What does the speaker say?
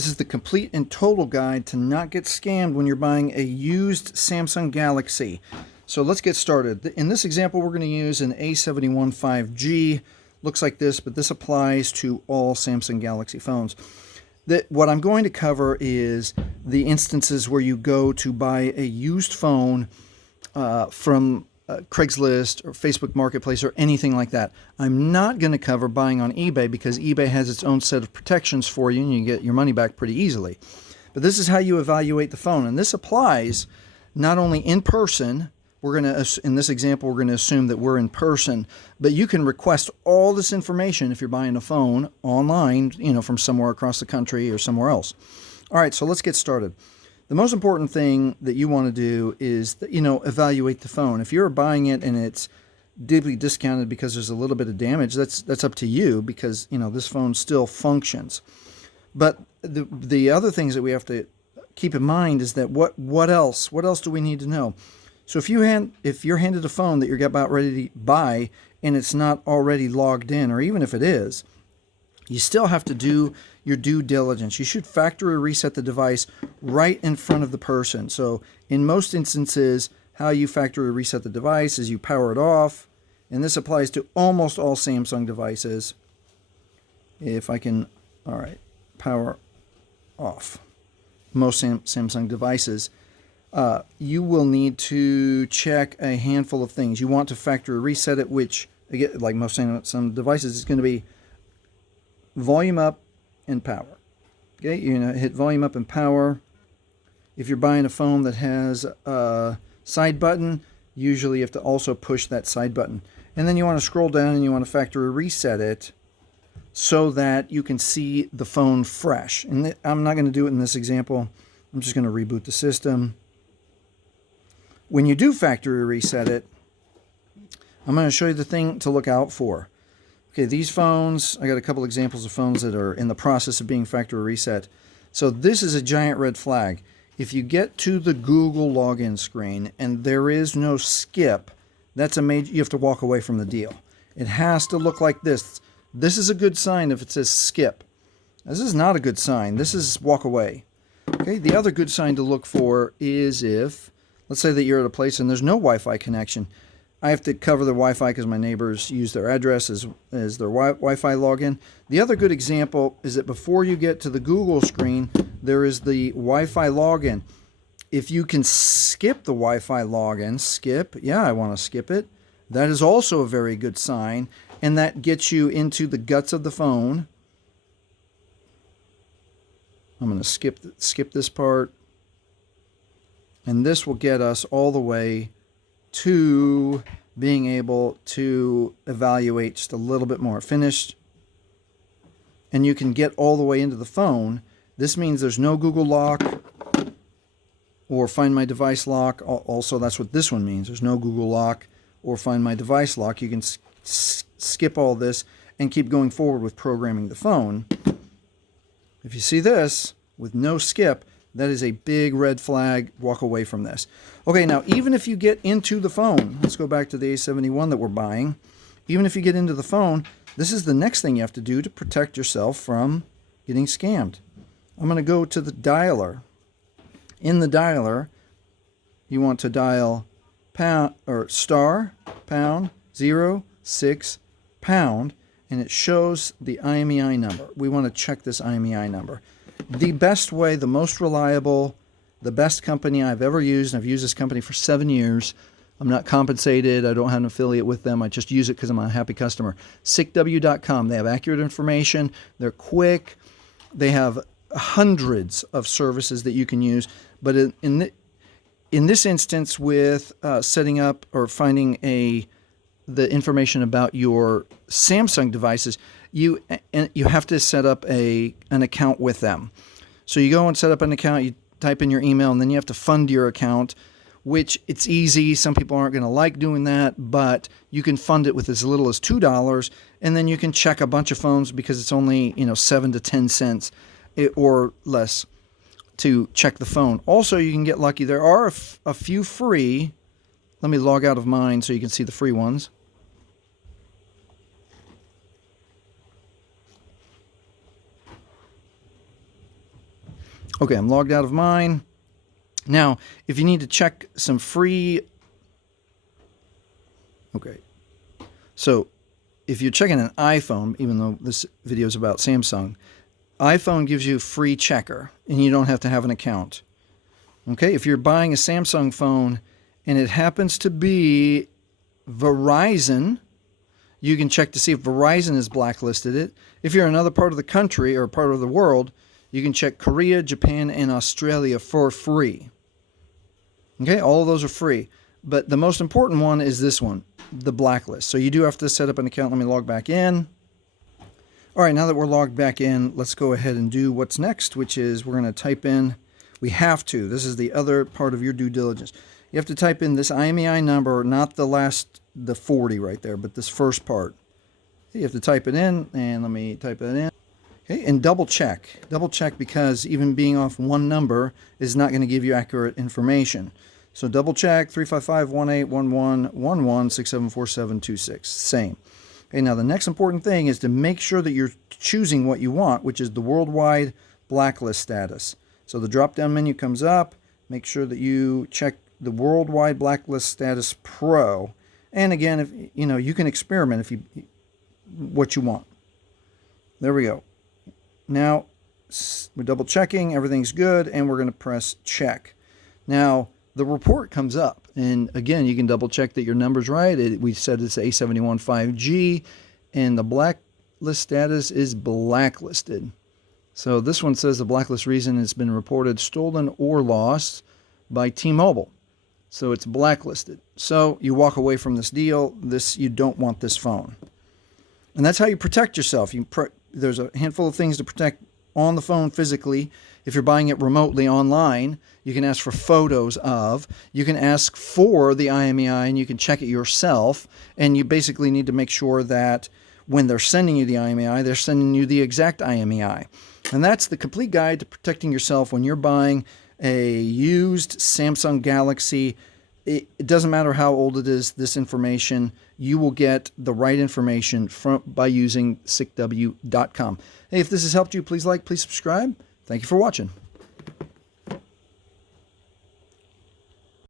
This is the complete and total guide to not get scammed when you're buying a used Samsung Galaxy. So let's get started. In this example, we're going to use an A71 5G. Looks like this, but this applies to all Samsung Galaxy phones. What I'm going to cover is the instances where you go to buy a used phone from Craigslist or Facebook Marketplace or anything like that. I'm not going to cover buying on eBay because eBay has its own set of protections for you and you get your money back pretty easily. But this is how you evaluate the phone, and this applies not only in person. We're going to, in this example, we're going to assume that we're in person, but you can request all this information if you're buying a phone online, from somewhere across the country or somewhere else. All right, so let's get started. The most important thing that you want to do is, evaluate the phone. If you're buying it and it's deeply discounted because there's a little bit of damage, that's up to you because, this phone still functions. But the other things that we have to keep in mind is that what else do we need to know? So if you're handed a phone that you're about ready to buy and it's not already logged in, or even if it is, you still have to do your due diligence. You should factory reset the device right in front of the person. So in most instances, how you factory reset the device is you power it off, and this applies to almost all Samsung devices. If I can, all right, power off most Samsung devices. You will need to check a handful of things. You want to factory reset it, which, again, like most Samsung devices, is going to be volume up and power. Okay, you're going to hit volume up and power. If you're buying a phone that has a side button, usually you have to also push that side button. And then you want to scroll down and you want to factory reset it so that you can see the phone fresh. And I'm not going to do it in this example. I'm just going to reboot the system. When you do factory reset it, I'm going to show you the thing to look out for. Okay, these phones, I got a couple examples of phones that are in the process of being factory reset. So this is a giant red flag. If you get to the Google login screen and there is no skip, that's a major, you have to walk away from the deal. It has to look like this. This is a good sign if it says skip. This is not a good sign. This is walk away. Okay, the other good sign to look for is if, let's say that you're at a place and there's no Wi-Fi connection. I have to cover the Wi-Fi because my neighbors use their address as their Wi-Fi login. The other good example is that before you get to the Google screen, there is the Wi-Fi login. If you can skip the Wi-Fi login, yeah, I want to skip it. That is also a very good sign, and that gets you into the guts of the phone. I'm going to skip this part, and this will get us all the way to being able to evaluate just a little bit more. Finished. And you can get all the way into the phone. This means there's no Google lock or Find My Device lock. Also, that's what this one means. There's no Google lock or Find My Device lock. You can skip all this and keep going forward with programming the phone. If you see this with no skip, that is a big red flag. Walk away from this. Okay, now even if you get into the phone, let's go back to the A71 that we're buying. Even if you get into the phone, this is the next thing you have to do to protect yourself from getting scammed. I'm going to go to the dialer. In the dialer, you want to dial pound or star pound 06 pound, and it shows the IMEI number. We want to check this IMEI number. The best way, the most reliable, the best company I've ever used, and I've used this company for 7 years. I'm not compensated. I don't have an affiliate with them. I just use it because I'm a happy customer. Sickw.com. They have accurate information. They're quick. They have hundreds of services that you can use. But in this instance, with setting up or finding the information about your Samsung devices, you have to set up an account with them. So you go and set up an account, you type in your email, and then you have to fund your account, which it's easy. Some people aren't going to like doing that, but you can fund it with as little as $2, and then you can check a bunch of phones because it's only 7 to 10 cents or less to check the phone. Also, you can get lucky. There are a few free. Let me log out of mine so you can see the free ones. Okay, I'm logged out of mine. Now, if you need to check some free... Okay. So, if you're checking an iPhone, even though this video is about Samsung, iPhone gives you a free checker, and you don't have to have an account. Okay, if you're buying a Samsung phone, and it happens to be Verizon, you can check to see if Verizon has blacklisted it. If you're in another part of the country or part of the world, you can check Korea, Japan, and Australia for free. Okay, all of those are free. But the most important one is this one, the blacklist. So you do have to set up an account. Let me log back in. All right, now that we're logged back in, let's go ahead and do what's next, which is we're going to type in, we have to, this is the other part of your due diligence. You have to type in this IMEI number, not the 40 right there, but this first part. You have to type it in, and let me type it in. Okay, and double check. Double check, because even being off one number is not going to give you accurate information. So double check 355-1811-11-674726. Same. Okay, now the next important thing is to make sure that you're choosing what you want, which is the worldwide blacklist status. So the drop-down menu comes up. Make sure that you check the worldwide blacklist status Pro. And again, if you can experiment if what you want. There we go. Now we're double checking, everything's good, and we're going to press check. Now the report comes up, and again, you can double check that your number's right. We said it's A71 5G, and the blacklist status is blacklisted. So this one says the blacklist reason has been reported stolen or lost by T-Mobile. So it's blacklisted. So you walk away from this deal. You don't want this phone. And that's how you protect yourself. There's a handful of things to protect on the phone physically. If you're buying it remotely online, you can ask for photos of. You can ask for the IMEI, and you can check it yourself. And you basically need to make sure that when they're sending you the IMEI, they're sending you the exact IMEI. And that's the complete guide to protecting yourself when you're buying a used Samsung Galaxy. It doesn't matter how old it is, this information, you will get the right information by using sickw.com. Hey, if this has helped you, please like, please subscribe. Thank you for watching.